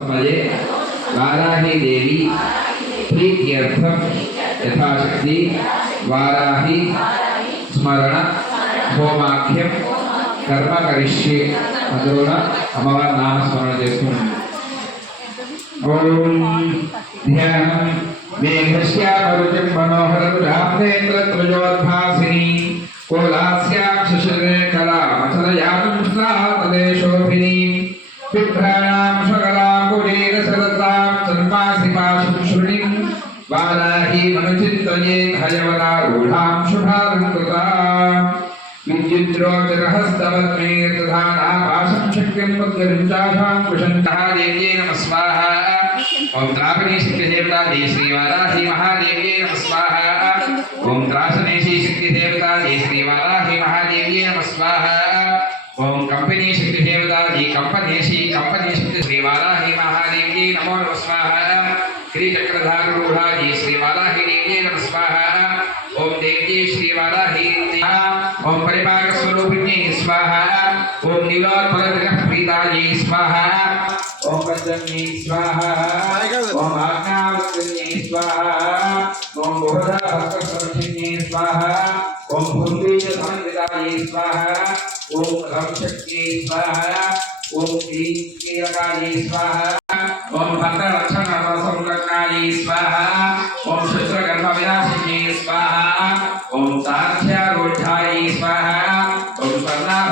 समये वाराही देवी प्रीत्यर्थम यथाशक्ति वाराही स्मरण होमाख्यम कर्म करिष्ये అందులోన అమ్మవారి నామస్మరణ చేసుకుంటాం. ఓం ధ్యానం మేఘశ్యామరుచిం మనోహరం రామేంద్రత్రయోద్భాసిని కోలాస్యాం శశిరే కళామచలయాం స్నాతదేశోభిని విభ్రాణాం సకలాంబురేణ సరతాం సన్మాసిపాశం శృణిం వారాహి మనుచిత్తయే హయవనారూఢాం శుభాలంకృతాం विद्युद्रोचरहस्तवत्मेर्दधानाभासं शक्यं मुद्गरुञ्चाशां कुशन्तः देव्यै नमः स्वाहा ॐ त्रापणी शक्तिदेवता जय श्रीवाराही महादेव्यै नमः स्वाहा ॐ त्रासनेशी शक्तिदेवता जय श्रीवाराही महादेव्यै नमः स्वाहा ॐ कंपनी शक्तिदेवता जय कंपनेशी शक्ति श्रीवाराही महादेव्यै नमो नमः स्वाहा श्रीचक्रधारूढा जय श्रीवाराही देव्यै नमः स्वाहा ओम देवी श्रीवाराही ओम परिवार स्वरूपिणी स्वाहा ओम निवार फलग्रह प्रीतायै स्वाहा ओम पंचमी स्वाहा ओम आज्ञावत्यै स्वाहा ओम बहुधा भक्तसंरक्षिणी स्वाहा ओम भूतेज समन्वितायै स्वाहा ओम रमशक्ति स्वाहा ओम कीलकायै स्वाहा ओम भद्ररक्षण संरक्षणायै स्वाहा ओम शस्त्रगर्भ विनाशिनी स्वाहा ओम साध्यारूढायै स्वाहा ओम कर्णाभ